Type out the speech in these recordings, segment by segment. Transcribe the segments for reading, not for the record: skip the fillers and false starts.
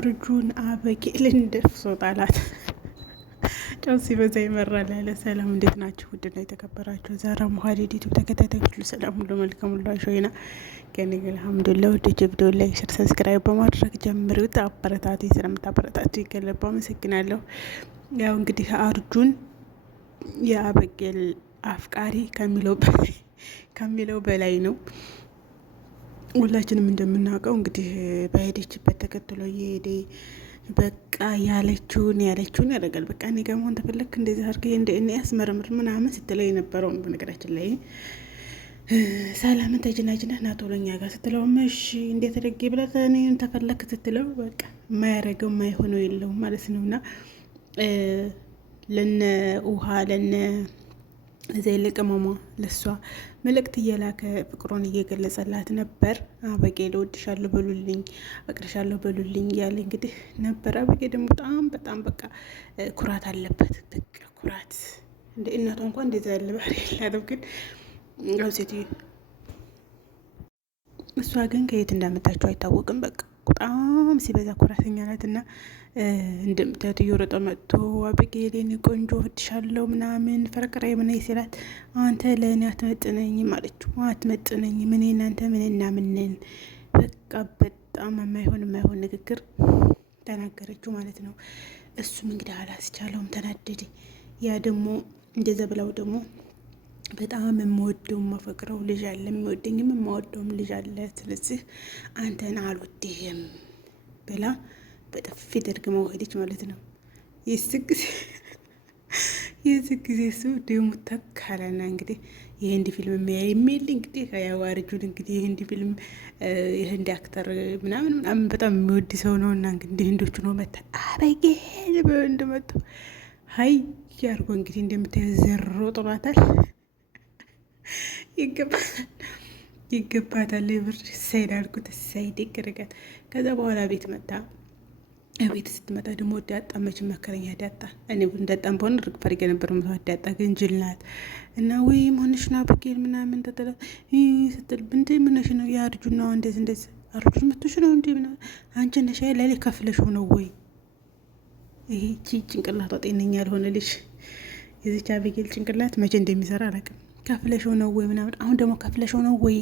አርጁን አበጌልን ደፍሶ ጣላት። ጨው ሲበዛ ይመራል ያለ። ሰላም እንዴት ናችሁ? ውድና የተከበራችሁ ዛራ ሙሀዲድ ዩቱብ ተከታታዮች ሁሉ ሰላም ሁሉ መልካም ሁሉ አሸይና ከነገ አልሐምዱሊላህ። ወደ ቪዲዮ ላይክ፣ ሼር፣ ሰብስክራይብ በማድረግ ጀምሩት። አበረታቱ። ስለምታበረታቱ ይገለባ አመሰግናለሁ። ያው እንግዲህ አርጁን የአበጌል አፍቃሪ ከሚለው በላይ ነው። ሁላችንም እንደምናውቀው እንግዲህ በሄደችበት ተከትሎ እየሄደ በቃ ያለችውን ያደርጋል። በቃ እኔ ጋር መሆን ተፈለክ እንደዚህ አድርገህ እንደ እኔ ያስመረምር ምናምን ስትለው የነበረው በነገራችን ላይ ሰላምን ተጅናጅና ናቶሎኛ ጋር ስትለው እሺ እንዴት አድርጌ ብለህ እኔን ተፈለክ ስትለው በቃ የማያደርገው የማይሆነው የለውም ማለት ነውና ለነ ውሃ ለነ ዘይልቅ ማማ ለሷ መልእክት እየላከ ፍቅሩን እየገለጸላት ነበር። አበጌል እወድሻለሁ በሉልኝ፣ አፈቅርሻለሁ በሉልኝ እያለ እንግዲህ ነበር። አበጌ ደግሞ በጣም በቃ ኩራት አለበት። በቃ ኩራት እንደ እናቷ እንኳን እንደዛ ያለ ባህሪ የላትም። ግን ያው ሴትዮ እሷ ግን ከየት እንዳመጣችው አይታወቅም። በቃ በጣም ሲበዛ ኩራተኛ ናት። እና እንደምታዩት እየሮጠ መጥቶ አበጌል የኔ ቆንጆ እወድሻለሁ ምናምን ፈረቀራይ ምን ሲላት አንተ ለእኔ አትመጥነኝም አለችው። አትመጥነኝም እኔ እናንተ ምንና ምንን በቃ በጣም የማይሆን ንግግር ተናገረችው ማለት ነው። እሱም እንግዲህ አላስቻለውም፣ ተናደደ። ያ ደግሞ እንደዛ ብለው ደግሞ በጣም የምወደው የማፈቅረው ልጅ አለ፣ የሚወደኝም የማወደውም ልጅ አለ። ስለዚህ አንተን አልወድህም ብላ በጥፊ ደርግማ ሄደች ማለት ነው። የዚህ ጊዜ እሱ ደሙ ተካለና እንግዲህ የህንድ ፊልም የሚያይ የሚል እንግዲህ ያው አርጁን እንግዲህ የህንድ ፊልም የህንድ አክተር ምናምን በጣም የሚወድ ሰው ነው። እና እንግዲህ ህንዶቹ ነው መታ አበጌል በወንድ መጡ ሀይ ያርጎ እንግዲህ እንደምታየው ዘሮ ጥሏታል። ይገባታል ብር ሳይድ አድርጉት ሳይድ ይገረጋት። ከዛ በኋላ ቤት መጣ። ቤት ስትመጣ ደግሞ ዳጣ መቼም መከረኛ ዳጣ እኔ እንዳጣም በሆነ ርግፍ አድርጌ ነበር መስዋዕት ዳጣ ግን ጅል ናት። እና ወይ ሆነሽ ነው አበጌል ምናምን ተጠላ ስትል እንደ ምነሽ ነው የአርጁን ነው እንደዚህ አርጁን መጥቶሽ ነው እንዴ ምናምን አንቺ ነሽ ለሌ ከፍለሽ ነው ወይ ይሄ ጭንቅላቷ ጤነኛ ያልሆነ ልጅ የዚች አበጌል ጭንቅላት መቼ እንደሚሰራ አላውቅም። ከፍለሽ ነው ወይ ምናምን አሁን ደግሞ ከፍለሽ ነው ወይ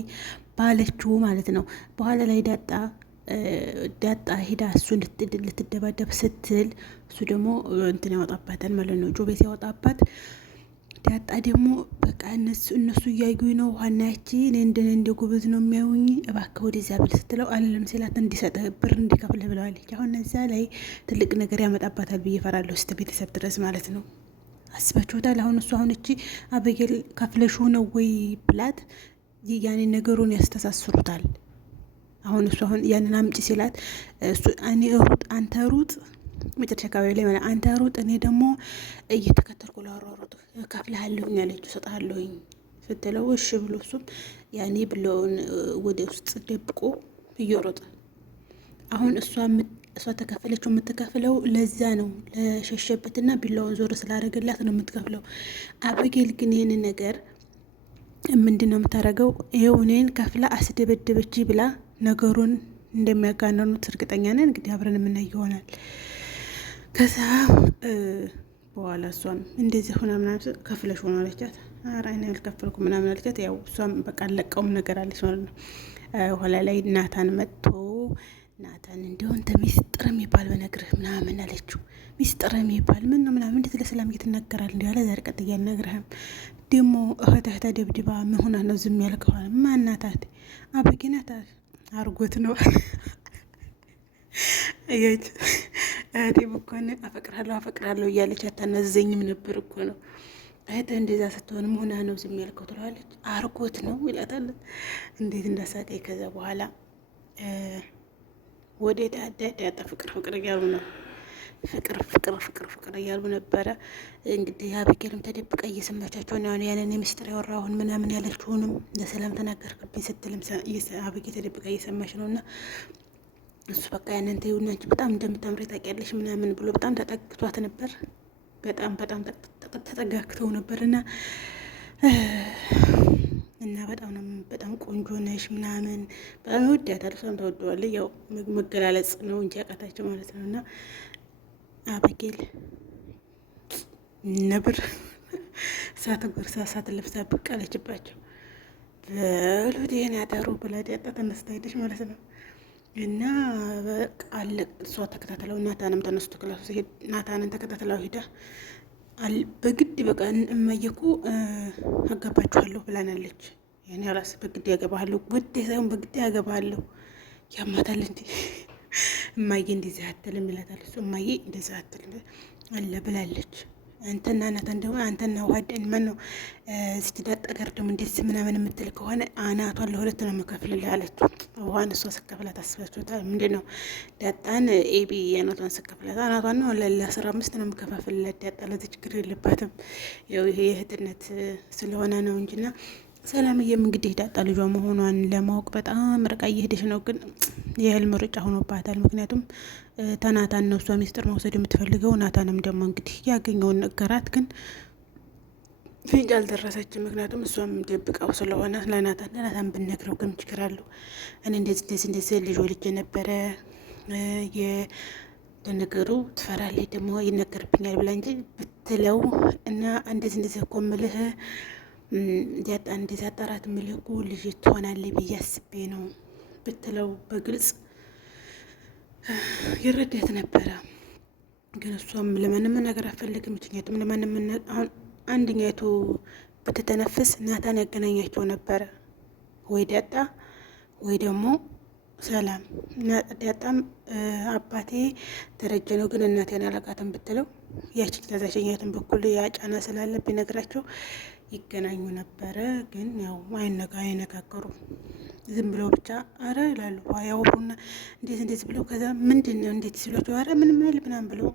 ባለችው ማለት ነው። በኋላ ላይ ዳጣ ሄዳ እሱ ልትደባደብ ስትል እሱ ደግሞ እንትን ያወጣባታል ማለት ነው። ጆቤ ሲያወጣባት ዳጣ ደግሞ በቃ እነሱ እያዩኝ ነው ዋናያቺ እኔ እንደ ጎበዝ ነው የሚያዩኝ እባክህ ወደዚያ ብል ስትለው አልልም ሲላት እንዲሰጥህ ብር እንዲከፍልህ ብለዋለች። አሁን እዛ ላይ ትልቅ ነገር ያመጣባታል ብዬ እፈራለሁ። እስከ ቤተሰብ ድረስ ማለት ነው። አስባችሁታል? አሁን እሱ አሁን እቺ አበጌል ከፍለሽ ነው ወይ ብላት ያኔ ነገሩን ያስተሳስሩታል። አሁን እሱ አሁን ያንን አምጪ ሲላት እሱ እኔ ሩጥ አንተ ሩጥ መጨረሻ አካባቢ ላይ ማለት አንተ ሩጥ እኔ ደግሞ እየተከተልኩ ላሯሩጥ ከፍልሃለሁኝ አለችው። ሰጥሃለሁኝ ስትለው እሺ ብሎ እሱም ያኔ ብለውን ወደ ውስጥ ደብቆ እየሮጠ አሁን እሷ ተከፈለችው። የምትከፍለው ለዛ ነው ለሸሸበትና ቢላውን ዞር ስላደረገላት ነው የምትከፍለው። አበጌል ግን ይህንን ነገር ምንድን ነው የምታደርገው? ይኸው እኔን ከፍላ አስደበደበች ብላ ነገሩን እንደሚያጋነኑት እርግጠኛ ነን። እንግዲህ አብረን የምናይ ይሆናል። ከዛ በኋላ እሷም እንደዚህ ሆና ምናምን ከፍለሽ ሆነ አለቻት። ኧረ እኔ አልከፈልኩም ምናምን አለቻት። ያው እሷም በቃ አለቀውም ነገር አለች ማለት ነው። ኋላ ላይ ናታን መጥቶ ናታን እንዲሁ አንተ ሚስጥር የሚባል በነግርህ ምናምን አለችው። ሚስጥር የሚባል ምን ነው ምናምን እንዴት ለሰላም እየተናገራል እንዲ ያለ ዛሬ ቀጥ እያልነግርህም ደግሞ እህትህ ተደብድባ ምን ሆና ነው ዝም ያልከዋል? ማናታት? አበጌ ናት። አርጎት ነው እያች እህቴም እኮ አፈቅራለሁ እያለች አታናዘኝም ነበር እኮ ነው። እህትህ እንደዛ ስትሆን ሆና ነው ዝም ያልከው ትለዋለች። አርጎት ነው ይላታል። እንዴት እንዳሳቀኝ። ከዛ በኋላ ወደ ዳጣ ፍቅር እያሉ ነው። ፍቅር እያሉ ነበረ። እንግዲህ አበጌልም ተደብቃ እየሰማቻቸው ነው። ያንን የሚስጥር ያወራሁን ምናምን ያለችውንም ለሰላም ተናገርክብኝ ስትልም አበጌል ተደብቃ እየሰማች ነው። እና እሱ በቃ ያንን ተይውና አንቺ በጣም እንደምታምሪ ታውቂያለሽ ምናምን ብሎ በጣም ተጠግቷት ነበር። በጣም ተጠጋግተው ነበር። እና እና በጣም ቆንጆ ነሽ ምናምን በጣም ይወዳታል። እሷም ተወደዋለች። ያው መገላለጽ ነው እንጂ ያቃታቸው ማለት ነው። እና አበጌል ነብር እሳት ጎርሳ እሳት ለብሳ ብቅ አለችባቸው። በሉት ይሄን ያደሩ ብላ ዳጣ ተነስታ ሄደች ማለት ነው። እና በቃ አለቅ እሷ ተከታተለው ናታንም ተነስቶ ክላሱ ሲሄድ ናታንን ተከታተለው ሄዳ በግድ በቃ እማዬ እኮ አጋባችኋለሁ ብላናለች። ያኔ ራስ በግድ ያገባለሁ ግድ ሳይሆን በግድ ያገባለሁ ያማታል እንዲ እማዬ እንደዚህ አትልም ይላታል እሱ። እማዬ እንደዚህ አትልም አለ ብላለች። አንተና ናታን ደግሞ አንተና ዋደን ማን ነው እስቲ ዳጣ ጋር ደግሞ እንደዚህ ምናምን የምትል ከሆነ አናቷን ለሁለት ነው የምከፍልልህ አለችው። ውሃን እሷ ስከፍላት አስባችሁታል? ምንድን ነው ዳጣን ኤቢ አናቷን ስከፍላት አናቷን ነው ለ15 ነው የምከፋፍልላት። ዳጣ ለዚህ ችግር የለባትም። ያው ይሄ የእህትነት ስለሆነ ነው እንጂና ሰላምዬም እንግዲህ ዳጣ ልጇ መሆኗን ለማወቅ በጣም ርቃ እየሄደች ነው። ግን የህልም ሩጫ ሆኖባታል። ምክንያቱም ተናታን ነው እሷ ሚስጥር መውሰድ የምትፈልገው። ናታንም ደግሞ እንግዲህ ያገኘውን ነገራት፣ ግን ፍንጭ አልደረሰችም። ምክንያቱም እሷም ደብቀው ስለሆነ ለናታን ብነግረው ግን ችግር አለው። እኔ እንደዚህ ልጅ ወልጄ ነበረ ለነገሩ ትፈራለች ደግሞ ይነገርብኛል ብላ እንጂ ብትለው እና እንደዚህ እኮ ምልህ ዳጣ እንደዛ አጣራት ምልኩ ልጅ ትሆናለች ብዬ አስቤ ነው ብትለው በግልጽ ይረዳት ነበረ። ግን እሷም ለማንም ነገር አፈልግም። ምክንያቱም ለማንም አሁን አንደኛይቱ ብትተነፍስ ናታን ያገናኛቸው ነበረ፣ ወይ ዳጣ ወይ ደግሞ ሰላም። ዳጣም አባቴ ደረጀ ነው ግን እናቴን አላውቃትም ብትለው ያችን ተዛሸኛትን በኩል ያጫና ስላለብኝ ነግራቸው ይገናኙ ነበረ። ግን ያው አይነጋገሩ ዝም ብለው ብቻ አረ ይላሉ ያወሩና እንዴት ብለው ከዛ ምንድን ነው እንዴት ሲሏቸው አረ ምንም አይል ምናምን ብለው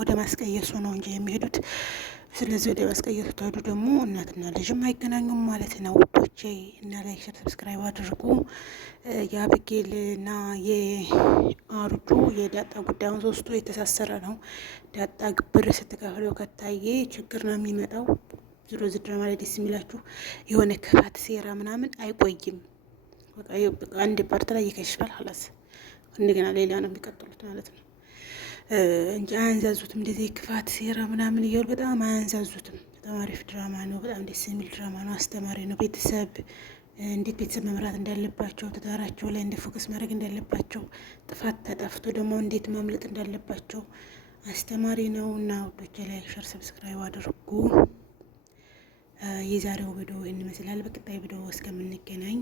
ወደ ማስቀየሱ ነው እንጂ የሚሄዱት። ስለዚህ ወደ ማስቀየሱ ተሄዱ ደግሞ እናትና ልጅም አይገናኙም ማለት ነው ውዶቼ። እና ላይክ ሸር ሰብስክራይብ አድርጉ። የአብጌል እና የአርጁ የዳጣ ጉዳዩን ሶስቱ የተሳሰረ ነው። ዳጣ ብር ስትከፍለው ከታየ ችግር ነው የሚመጣው። ዞሮ ድራማ ላይ ደስ የሚላችሁ የሆነ ክፋት ሴራ ምናምን አይቆይም። በቃ አንድ ፓርት ላይ ይከሽፋል ሀላስ እንደገና ሌላ ነው የሚቀጥሉት ማለት ነው እንጂ አያንዛዙትም። እንደዚህ ክፋት ሴራ ምናምን እያሉ በጣም አያንዛዙትም። በጣም አሪፍ ድራማ ነው። በጣም ደስ የሚል ድራማ ነው። አስተማሪ ነው። እንዴት ቤተሰብ መምራት እንዳለባቸው፣ ትዳራቸው ላይ እንደ ፎከስ ማድረግ እንዳለባቸው፣ ጥፋት ተጠፍቶ ደግሞ እንዴት ማምለጥ እንዳለባቸው አስተማሪ ነው እና ውዶቼ ላይክ ሸር ሰብስክራይብ አድርጉ። የዛሬው ቪዲዮ ይህን ይመስላል። በቀጣይ ቪዲዮ እስከምንገናኝ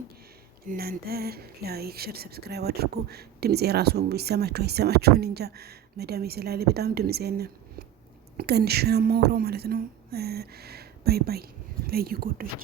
እናንተ ላይክ ሸር ሰብስክራይብ አድርጉ። ድምፄ ራሱ ይሰማችሁን እንጃ መዳሜ ስላለ በጣም ድምፄን ቀንሼ ነው የማወራው ማለት ነው። ባይ ባይ ለይጎዶቼ